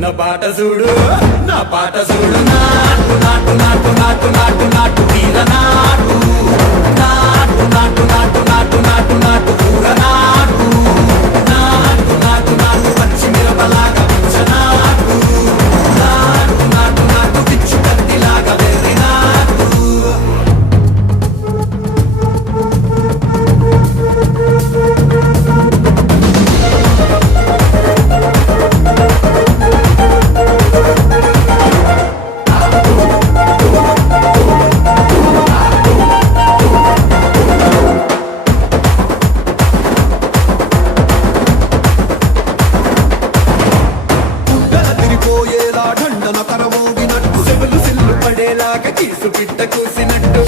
నా పాట చూడు నా పాట చూడు నాటు నాటు నాటు నాటు నాటు నాటు తీర నాటు నాటు నాటు నాటు నాటు నాటు నాటు కూర నాటు నాటు నాటు నాటు పచ్చి మిరపలాగా పిచ్చ నాటు నాటు నాటు నాటు పిచ్చు కత్తిలాగా వెర్రి నాటు తిరిపోయేలా ఢండన కరమోగినట్టు చెవులు సిల్లు పడేలాగా కీసు పిట్ట కూసినట్టు